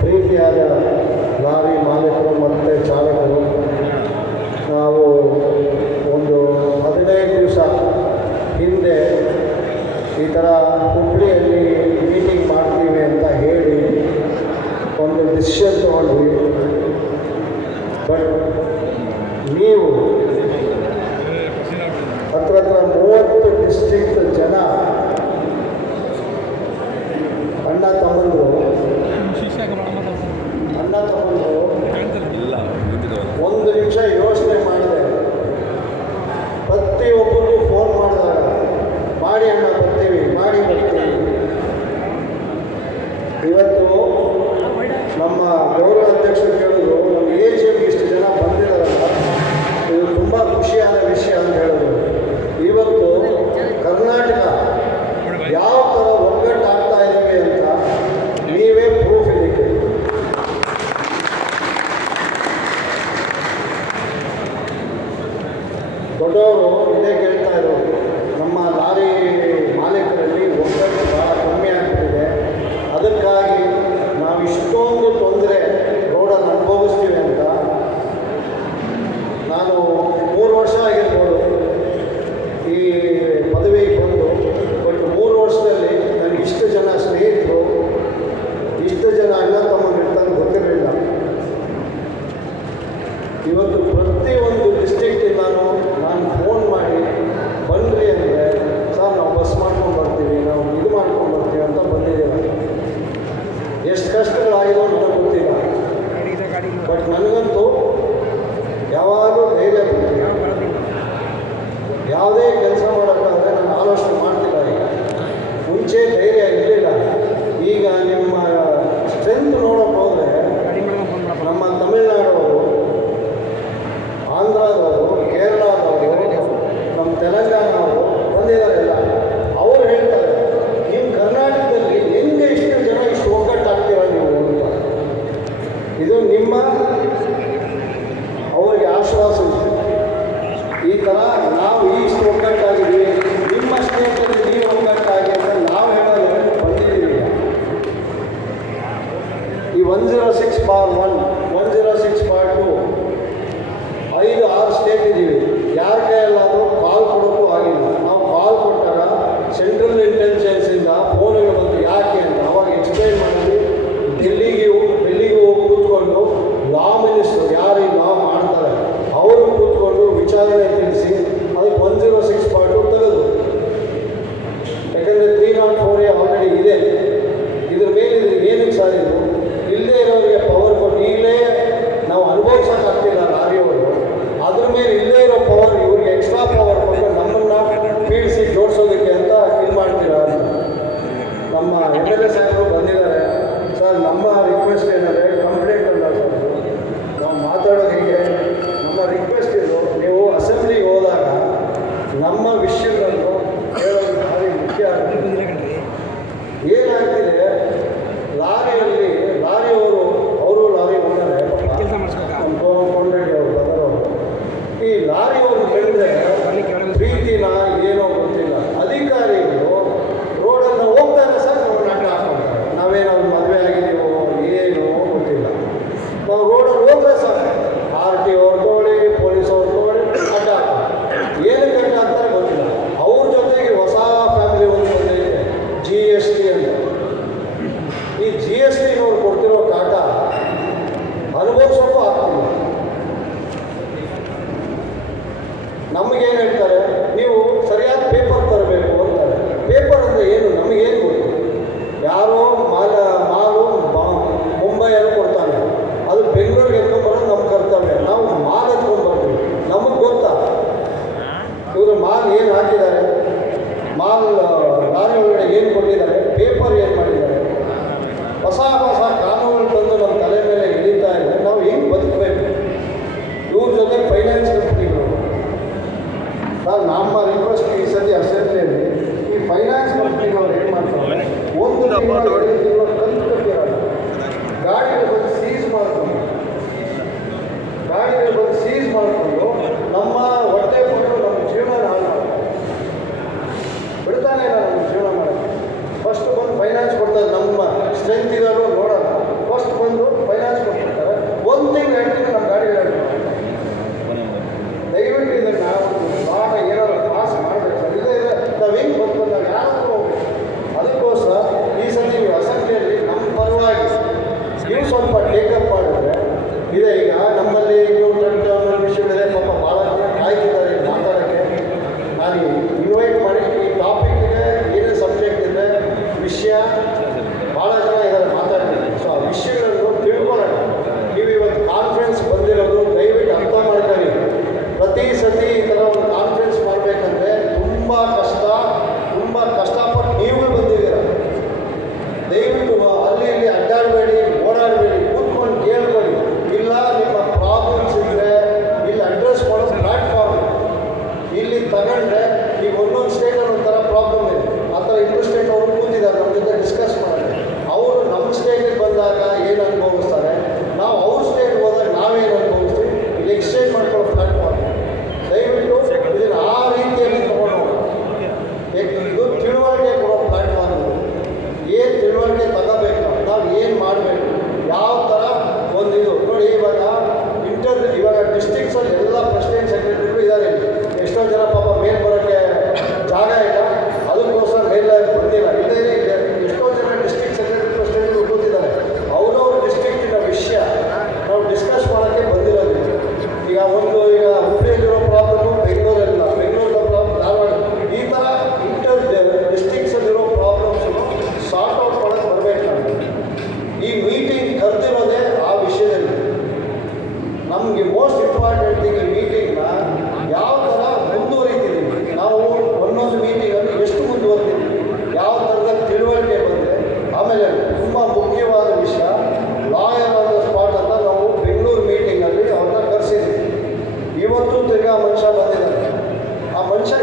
ಪ್ರೀತಿಯಾದ lorry ಮಾಲೀಕರು ಮತ್ತು ಚಾಲಕರು, ನಾವು ಒಂದು 15 ದಿವಸ ಹಿಂದೆ ಈ ಥರ ಹುಬ್ಬಳ್ಳಿಯಲ್ಲಿ ಮೀಟಿಂಗ್ ಮಾಡ್ತೀವಿ ಅಂತ ಹೇಳಿ ಒಂದು ಡಿಸಿಷನ್ ತೊಗೊಂಡ್ವಿ. ಬಟ್ ನೀವು ಹತ್ರ 30 ಡಿಸ್ಟ್ರಿಕ್ಟ್ ಜನ ಅಣ್ಣ ತಮ್ಮಂದರು ಒಂದು ನಿಮಿಷ ಯೋಚನೆ ಮಾಡಿದೆ. ಪ್ರತಿಯೊಬ್ಬರಿಗೂ ಫೋನ್ ಮಾಡಿದಾಗ ಮಾಡಿ ಅಣ್ಣ ಬರ್ತೀವಿ, ಮಾಡಿ ಬರ್ತೀವಿ. ಇವತ್ತು ನಮ್ಮ ಗೌರವ ಅಧ್ಯಕ್ಷರು ಕೇಳಿದ್ರು, ನಮ್ಮ AGM ಇಷ್ಟು ಜನ ಬಂದಿದ್ದಾರಲ್ಲ, ಇದು ತುಂಬ ಖುಷಿಯಾದ ವಿಷಯ ಅಂತ ಹೇಳಿದ್ರು. ಇವತ್ತು ಕರ್ನಾಟಕ ಯಾವ ಥರ ಒಗ್ಗಟ್ಟು ಆಗ್ತಾ ಇದ್ದೀವಿ ಅಂತ ನೀವೇ ಪ್ರೂಫ್ ಇದಕ್ಕೆ. ದೊಡ್ಡವರು ಇದೇ ಕೇಳ್ತಾ ಇರೋರು, ನಮ್ಮ ಲಾರಿ ಮಾಲೀಕರಲ್ಲಿ ಒಗ್ಗಟ್ಟು ಭಾಳ ಕಮ್ಮಿ ಆಗ್ತಿದೆ, ಅದಕ್ಕಾಗಿ ನಾವು ಇಷ್ಟೊಂದು ತೊಂದರೆ ರೋಡನ್ನು ಅನುಭವಿಸ್ತೀವಿ ಅಂತ. ನಾನು 3 ವರ್ಷ ಆಗಿರ್ಬೋದು ಈ ಪದವಿಗೆ ಬಂದು, ಬಟ್ 3 ವರ್ಷದಲ್ಲಿ ನನಗೆ ಇಷ್ಟು ಜನ ಸ್ನೇಹಿತರು, ಇಷ್ಟು ಜನ ಅಣ್ಣ ತಮ್ಮಂದಿರ್ತಾರೆ ಗೊತ್ತಿರಲಿಲ್ಲ. ಇವತ್ತು ಪ್ರತಿಯೊಂದು ಡಿಸ್ಟ್ರಿಕ್ಟಿಗೆ ನಾನು ಫೋನ್ ಮಾಡಿ ಬಂದ್ರಿ ಅಂದರೆ, ಸರ್ ನಾವು ಬಸ್ ಮಾಡ್ಕೊಂಡು ಬರ್ತೀವಿ, ನಾವು ಇದು ಮಾಡ್ಕೊಂಡು ಬರ್ತೀವಿ ಅಂತ ಬಂದಿದ್ದೇವೆ. ಎಷ್ಟು ಕಷ್ಟಗಳಾಗಿದೋ ನನಗೆ ಗೊತ್ತಿಲ್ಲ, ಬಟ್ ನನಗಂತೂ ಯಾವಾಗಲೂ ಧೈರ್ಯ ಬರ್ತೀವಿ. ಯಾವುದೇ ಕೆಲಸ ಮಾಡೋಕ್ಕಾದ್ರೆ ನಾನು ಆಲೋಚನೆ ಮಾಡ್ತಿಲ್ಲ. ಈಗ ಮುಂಚೆ ಧೈರ್ಯ ಇರಲಿಲ್ಲ. ಈಗ ನಿಮ್ಮ ಸ್ಟ್ರೆಂತ್ ನೋಡೋಕೆ ಹೋದರೆ ನಮ್ಮ ತಮಿಳ್ನಾಡವರು, ಆಂಧ್ರದವರು, ಕೇರಳದವರು, ನಮ್ಮ ತೆಲಂಗಾಣದವರು ಬಂದಿದ್ದಾರೆಲ್ಲ. ಅವರು ಹೇಳ್ತಾರೆ, ನಿಮ್ಮ ಕರ್ನಾಟಕದಲ್ಲಿ ಹೆಂಗೆ ಇಷ್ಟು ಜನ ಇಷ್ಟು ಒಗ್ಗಟ್ಟಾಗ್ತೀರ ನೀವು ಅಂತ. ಇದು ನಿಮ್ಮ ಅವರಿಗೆ ಆಶ್ವಾಸ ಇದೆ. ಈ ಥರ ನಾವು ಇಷ್ಟು ಒಗ್ಗಟ್ಟಾಗಿದ್ದೀವಿ, ನಿಮ್ಮ ಸ್ನೇಹಿತರಲ್ಲಿ ನೀವು ಒಗ್ಗಟ್ಟಾಗಿ ಅಂತ ನಾವು ಹೇಳೋದು ಬಂದಿದ್ದೀವಿ. ಈ 106/1, 106/2 5-6 ಸ್ಟೇಟ್ ಇದ್ದೀವಿ. ಯಾರ ಕೈಯಲ್ಲಾದರೂ ಕಾಲ್ ಕೊಡೋಕ್ಕೂ ಆಗಿಲ್ಲ. ನಾವು ಕಾಲ್ ಕೊಟ್ಟಾಗ ಸೆಂಟ್ರಲ್ ಇಂಟೆಲಿಜೆನ್ಸಿಂದ ಫೋನ್ಗೆ ಬಂದು ಯಾಕೆ ಅಂತ ಅವಾಗ ಎಕ್ಸ್ಪ್ಲೈನ್ ಮಾಡಿದ್ವಿ. ಡೆಲ್ಲಿಗೆ ಹೋಗಿ ಕೂತ್ಕೊಂಡು ಲಾ ಮಿನಿಸ್ಟರ್ ಯಾರು ಈ ಲಾ ಮಾಡ್ತಾರೆ ಅವರು ಕೂತ್ಕೊಂಡು ವಿಚಾರಣೆ ತಿಳಿಸಿ ಅದಕ್ಕೆ 106/2 ತೆಗೆದು. ಯಾಕಂದರೆ 304A ಆಲ್ರೆಡಿ ಇದೆ. ಇದ್ರ ಮೇಲೆ ಏನಕ್ಕೆ ಸರ್ ಇದು ಇಲ್ಲದೇ ಇರೋರಿಗೆ ಪವರ್ ಕೊಟ್ಟು ಈಗಲೇ ನಾವು ಅನುಭವಿಸೋಕ್ಕಾಗ್ತಿಲ್ಲ ಲಾರಿಯವರು, ಅದ್ರ ಮೇಲೆ ಇಲ್ಲದೇ ಇರೋ ಪವರ್ ಇವ್ರಿಗೆ ಎಕ್ಸ್ಟ್ರಾ ಪವರ್ ಕೊಟ್ಟು ನಮ್ಮನ್ನು ಪೀಡಿಸಿ ಜೋಡಿಸೋದಕ್ಕೆ ಅಂತ ಇದು ಮಾಡ್ತೀರಾ ಅಂತ. ನಮ್ಮ MLA ಸಾಹೇಬರು ಬಂದಿದ್ದಾರೆ. ಸರ್ ನಮ್ಮ ರಿಕ್ವೆಸ್ಟ್ ಏನಂದರೆ, ಕಂಪ್ಲೇಂಟ್ ಅಲ್ಲ ಸರ್, ನಾವು ಮಾತಾಡೋದು ಹೀಗೆ, ನಮ್ಮ ರಿಕ್ವೆಸ್ಟ್ ಇದು, ನೀವು ಅಸೆಂಬ್ಲಿಗೆ ಹೋದಾಗ ನಮ್ಮ ವಿಷಯಗಳನ್ನು ಹೇಳೋದು ಭಾರಿ ಮುಖ್ಯ ಆಗುತ್ತೆ. ಏನಾಗ್ತಿದೆ ಲಾರಿಯವರು ಅವರು ಲಾರಿ ಓನರೇ, ಕೊಂಡರೆಡ್ಡಿ ಅವರು ಬದರವರು, ಈ ಲಾರಿಯವರು ಬೆಳೆದ್ರೆ ಪ್ರೀತಿನ ಏನೋ ಗೊತ್ತಿಲ್ಲ. ಅಧಿಕಾರಿಗಳು ರೋಡನ್ನು ಹೋಗ್ತಾರೆ ಸರ್, ನಾವು ನಾಟ ಹಾಕ್ಕೊಳ್ತಾರೆ, ನಾವೇನೋ ಮದುವೆ ಆಗಿದ್ದೀವೋ ಏನೋ ಗೊತ್ತಿಲ್ಲ. ನಾವು ರೋಡಲ್ಲಿ ಹೋದ್ರೆ ಸರ್ RTO ಅವ್ರು ತಗೊಳ್ಳಿ, ಪೊಲೀಸ್ ಅವ್ರು ತಗೊಳ್ಳಿ, ಅಡ್ಡ ಹಾಕ್ತಾರೆ. ಏನಕ್ಕೆ ಅಡ್ಡ ಹಾಕ್ತಾರೆ ಗೊತ್ತಿಲ್ಲ. ಅವ್ರ ಜೊತೆಗೆ ಹೊಸ ಫ್ಯಾಮಿಲಿ ಒಂದು ಬಂದೈತೆ, GST ಅಂತ. ಈ GSTನವ್ರು ಕೊಡ್ತಿರೋ ಕಾಟ ಅನುಭವಿಸೋಕ್ಕೂ ಆಗ್ತಿಲ್ಲ. ನಮಗೇನು ಹೇಳ್ತಾರೆ, ನೀವು ಸರಿಯಾದ ಪೇಪರ್ ತರಬೇಕು ಅಂತಾರೆ. ಪೇಪರ್ ಅಂದರೆ ಏನು ನಮಗೇನು ಗೊತ್ತು? ಯಾರೋ ಮಾಲು ಮುಂಬೈಯಲ್ಲಿ ಕೊಡ್ತಾನೆ, ಅದು ಬೆಂಗಳೂರಿಗೆ ಎತ್ಕೊಂಡ್ಬರೋದು ನಮ್ಮ ಕರ್ತವ್ಯ. ನಾವು ಮಾಲ್ ಎತ್ಕೊಂಡು ಬರ್ತೀವಿ, ನಮಗೆ ಗೊತ್ತಾ ಇವರು ಮಾಲ್ ಏನು ಹಾಕಿದ್ದಾರೆ, ಮಾಲ್ ಲಾರಿ ಒಳಗಡೆ ಏನು ಕೊಟ್ಟಿದ್ದಾರೆ, ಪೇಪರ್ ಏನು ಮಾಡಿದ್ದಾರೆ. ಹೊಸ ಕಾನೂನು ತಂದು ನಮ್ಮ ತಲೆ ಮೇಲೆ ಹಿಡಿತಾ ಇದೆ. ನಾವು ಹೆಂಗೆ ಬದುಕಬೇಕು? ಇವ್ರ ಜೊತೆ ಫೈನಾನ್ಸ್ ಕಂಪ್ನಿಗಳು. ನಮ್ಮ ರಿಕ್ವೆಸ್ಟ್ ಈ ಸತಿ ಅಸೆಂಬ್ಲಿಯಲ್ಲಿ ಈ ಫೈನಾನ್ಸ್ ಕಂಪ್ನಿಗಳು ಏನು ಮಾಡ್ತಾರೆ, 1 ತಿಂಗಳು 2 ತಿಂಗಳು ಕಂತು ಕಟ್ಟಿರೋಲ್ಲ, ಗಾಡಿಗಳು ಬಂದು ಸೀಸ್ ಮಾಡಿಕೊಂಡು ನಮ್ಮ ಹೊಟ್ಟೆ ಕೊಟ್ಟು ನಮ್ಮ ಜೀವನ ಹಾಳು ಮಾಡ್ತಾರೆ. ಬಿಡ್ತಾನೆ ಇಲ್ಲ ನಮ್ಮ ಜೀವನ ಮಾಡೋಕ್ಕೆ. ಫಸ್ಟ್ ಬಂದು ಫೈನಾನ್ಸ್ ಕೊಡ್ತಾರೆ, ನಮ್ಮ ತಿಳುವಳಿಕೆ ತಗೋಬೇಕು. ನಾವು ಏನು ಮಾಡಬೇಕು, ಯಾವ ಥರ ಒಂದು ಇದು ನೋಡಿ. ಇವಾಗ ಡಿಸ್ಟ್ರಿಕ್ಸಲ್ಲಿ ಎಲ್ಲ ಪ್ರೆಸಿಡೆಂಟ್ ಸೆಕ್ರೆಟರಿಗಳು ಇದ್ದಾರೆ. ಎಷ್ಟೋ ಜನ ಪಾಪ ಮೇಲ್ ಬರೋಕ್ಕೆ ಜಾಗ ಇಲ್ಲ, ಅದಕ್ಕೋಸ್ಕರ ಮೇಲೆ ಬಂದಿಲ್ಲ. ಇದೇ ಎಷ್ಟೋ ಜನ ಡಿಸ್ಟ್ರಿಕ್ಟ್ ಸೆಕ್ರೆಟರಿ ಪ್ರೆಸಿಡೆಂಟ್ಗಳು ಕೂತಿದ್ದಾರೆ. ಅವ್ರವ್ರ ಡಿಸ್ಟ್ರಿಕ್ಟಿನ ವಿಷಯ ನಾವು ಡಿಸ್ಕಸ್ ಮಾಡೋಕ್ಕೆ ಬಂದಿರೋದಿಲ್ಲ. ಈಗ ಹುಬ್ಳಿಯಲ್ಲಿರೋ ಪ್ರಾಬ್ಲಮ್ಮು ಬೆಂಗಳೂರಲ್ಲ, ಬೆಂಗಳೂರಿನ ಪ್ರಾಬ್ಲಮ್ ಧಾರವಾಡ, ಈ ಥರ ಡಿಸ್ಟ್ರಿಕ್ಸಲ್ಲಿರೋ ಪ್ರಾಬ್ಲಮ್ಸನ್ನು ಸಾರ್ಟ್ ಔಟ್ ಮಾಡೋಕ್ಕೆ ಬರಬೇಕು. ಈ ಮೀಟಿಂಗ್ ಕರೆದಿರೋದೇ ಆ ವಿಷಯದಲ್ಲಿ. ನಮಗೆ ಮೋಸ್ಟ್ ಇಂಪಾರ್ಟೆಂಟ್ ಥಿಂಗ್ ಈ ಮೀಟಿಂಗ್ನ ಯಾವ ಥರ ಮುಂದುವರಿತಿದ್ದೀವಿ, ನಾವು ಒಂದೊಂದು ಮೀಟಿಂಗಲ್ಲಿ ಎಷ್ಟು ಮುಂದುವರಿತಿದ್ದೀವಿ, ಯಾವ ಥರದ ತಿಳುವಳಿಕೆ ಬಂದರೆ. ಆಮೇಲೆ ತುಂಬ ಮುಖ್ಯವಾದ ವಿಷಯ, ಲಾಯರ್ ಆನ್ ದ ಸ್ಪಾಟ್ ಅಂತ ನಾವು ಬೆಂಗಳೂರು ಮೀಟಿಂಗಲ್ಲಿ ಅವ್ರನ್ನ ಕರೆಸಿದ್ದೀವಿ. ಇವತ್ತು ತಿರ್ಗಾ ಮನುಷ್ಯ ಬಂದಿದ್ದಾರೆ. ಆ ಮನುಷ್ಯ